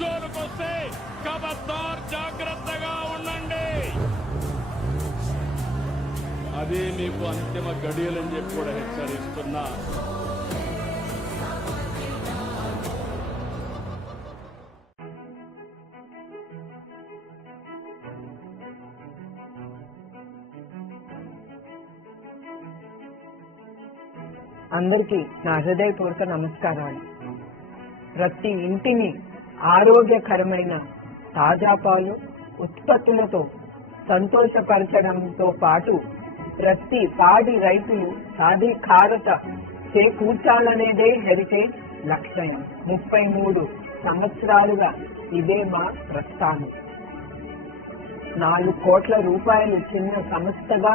జోలుకొస్తే ఖబర్దార్ జాగ్రత్తగా ఉండండి. అదే మీకు అంతిమ గడియలని చెప్పి కూడా హెచ్చరిస్తున్నా. అందరికీ నా హృదయపూర్వక నమస్కారాలు. ప్రతి ఇంటిని ఆరోగ్యకరమైన తాజా పాలు ఉత్పత్తులతో సంతోషపరచడంతో పాటు ప్రతి పాడి రైతులు సాధికారత చేకూర్చాలనేదే హెరిటేజ్ లక్ష్యం. 33 సంవత్సరాలుగా ఇదే మా ప్రస్థానం. 4 కోట్ల రూపాయలు చిన్న సంస్థగా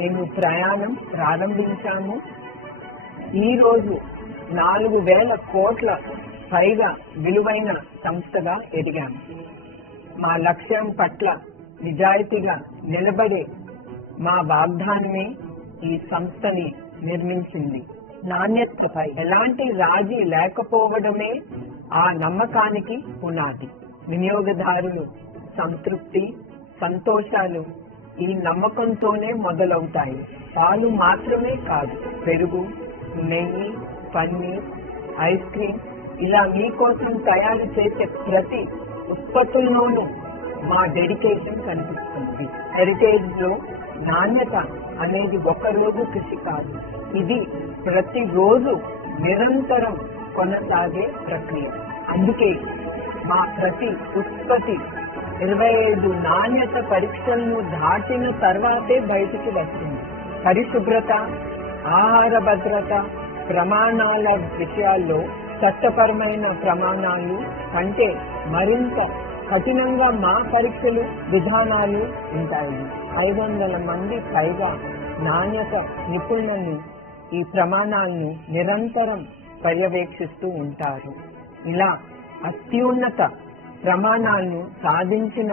మేము ప్రయాణం ప్రారంభించాము. ఈ రోజు 4,000 కోట్ల పైగా విలువైన సంస్థగా ఎదిగాము. మా లక్ష్యం పట్ల నిజాయితీగా నిలబడే మా వాగ్దానమే ఈ సంస్థని నిర్మించింది. నాణ్యతపై ఎలాంటి రాజీ లేకపోవడమే ఆ నమ్మకానికి పునాది. వినియోగదారులు సంతృప్తి, సంతోషాలు ఈ నమ్మకంతోనే మొదలవుతాయి. పాలు మాత్రమే కాదు, పెరుగు, నెయ్యి, పన్నీర్, ఐస్ క్రీమ్ ఇలా మీకోసం తయారు చేసే ప్రతి ఉత్పత్తుల్లోనూ మా డెడికేషన్ కనిపిస్తుంది. హెరిటేజ్ లో నాణ్యత అనేది ఒక రోజు కృషి కాదు, ఇది ప్రతిరోజు నిరంతరం కొనసాగే ప్రక్రియ. అందుకే మా ప్రతి ఉత్పత్తి 25 నాణ్యత పరీక్షలను దాటిన తర్వాతే బయటికి వస్తుంది. పరిశుభ్రత, ఆహార భద్రత ప్రమాణాల విషయాల్లో చట్టపరమైన ప్రమాణాలు కంటే మరింత కఠినంగా మా పరీక్షలు విధానాలు ఉంటాయి. 500 మంది పైగా నాణ్యత నిపుణులను ఈ ప్రమాణాలను నిరంతరం పర్యవేక్షిస్తూ ఉంటారు. ఇలా అత్యున్నత ప్రమాణాలను సాధించిన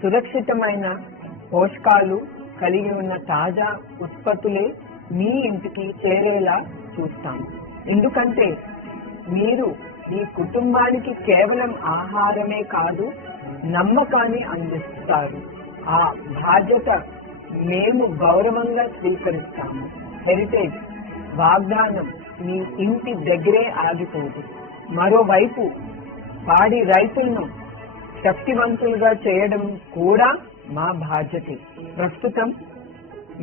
సురక్షితమైన పోషకాలు కలిగి ఉన్న తాజా ఉత్పత్తులే మీ ఇంటికి చేరేలా చూస్తాం. ఎందుకంటే మీరు మీ కుటుంబానికి కేవలం ఆహారమే కాదు, నమ్మకాన్ని అందిస్తారు. ఆ బాధ్యత మేము గౌరవంగా స్వీకరిస్తాము. హెరిటేజ్ వాగ్దానం మీ ఇంటి దగ్గరే ఆగిపోదు. మరోవైపు పాడి రైతులను శక్తివంతులుగా చేయడం కూడా మా బాధ్యతే. ప్రస్తుతం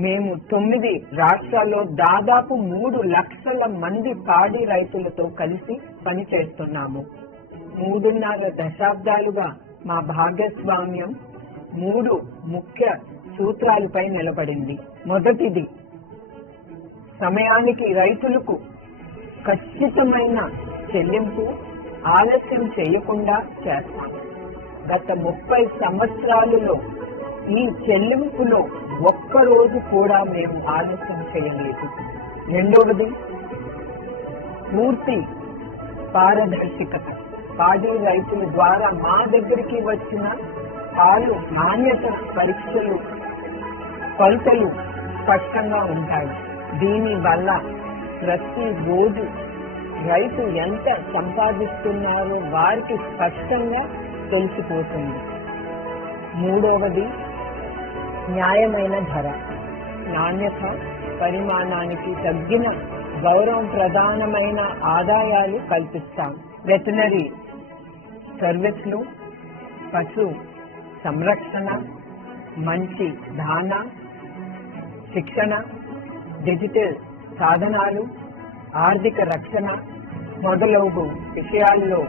మేము 9 రాష్ట్రాల్లో దాదాపు 3 లక్షల మంది పాడి రైతులతో కలిసి పనిచేస్తున్నాము. 3.5 దశాబ్దాలుగా మా భాగస్వామ్యం 3 ముఖ్య సూత్రాలపై నిలబడింది. మొదటిది, సమయానికి రైతులకు ఖచ్చితమైన చెల్లింపు ఆలస్యం చేయకుండా చేస్తాం. గత 30 సంవత్సరాలలో ఈ చెల్లింపులో ఒక్కరోజు కూడా మేము ఆలస్యం చేయలేదు. రెండవది, పూర్తి పారదర్శకత. పాడి రైతుల ద్వారా మా దగ్గరికి వచ్చిన పాలు నాణ్యత పరీక్షలు కొలతలు స్పష్టంగా ఉంటాయి. దీని వల్ల ప్రతిరోజు రైతు ఎంత సంపాదిస్తున్నారో వారికి స్పష్టంగా తెలిసిపోతుంది. మూడవది, న్యాయమైన ధర. నాణ్యత పరిమాణానికి తగ్గిన గౌరవం ప్రధానమైన ఆదాయాలు కల్పిస్తాం. వెటనరీ సర్వీసులు, పశు సంరక్షణ, మంచి దాణా, శిక్షణ, డిజిటల్ సాధనాలు, ఆర్థిక రక్షణ మొదలగు విషయాల్లో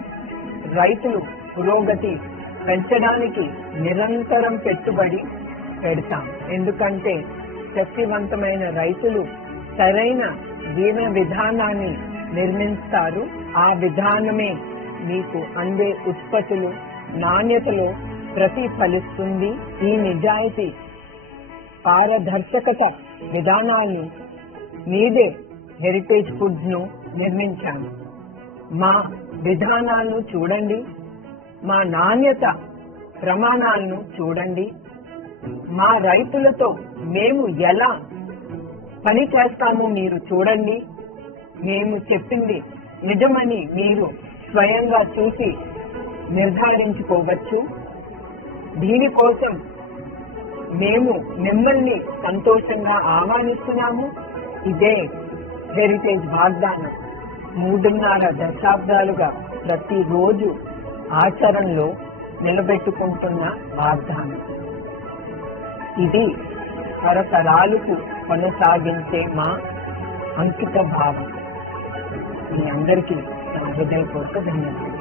రైతులు పురోగతి పెంచడానికి నిరంతరం పెట్టుబడి పెడతాం. ఎందుకంటే శక్తివంతమైన రైతులు సరైన జీవన విధానాన్ని నిర్మిస్తారు. ఆ విధానమే మీకు అందే ఉత్పత్తులు నాణ్యతలో ప్రతిఫలిస్తుంది. ఈ నిజాయితీ పారదర్శకత విధానాన్ని మీదే హెరిటేజ్ ఫుడ్స్ ను నిర్మించాము. మా విధానాలను చూడండి, మా నాణ్యత ప్రమాణాలను చూడండి, మా రైతులతో మేము ఎలా పని చేస్తామో మీరు చూడండి. మేము చెప్పింది నిజమని మీరు స్వయంగా చూసి నిర్ధారించుకోవచ్చు. దీనికోసం మేము మిమ్మల్ని సంతోషంగా ఆహ్వానిస్తున్నాము. ఇదే హెరిటేజ్ వాగ్దానం 3.5 దశాబ్దాలుగా ప్రతిరోజు ఆచరణలో నిలబెట్టుకుంటున్న వాగ్దానం. ఇది తరతరాలకు కొనసాగించే మా అంకిత భావం. మీ అందరికీ నా హృదయపూర్వక ధన్యవాదాలు.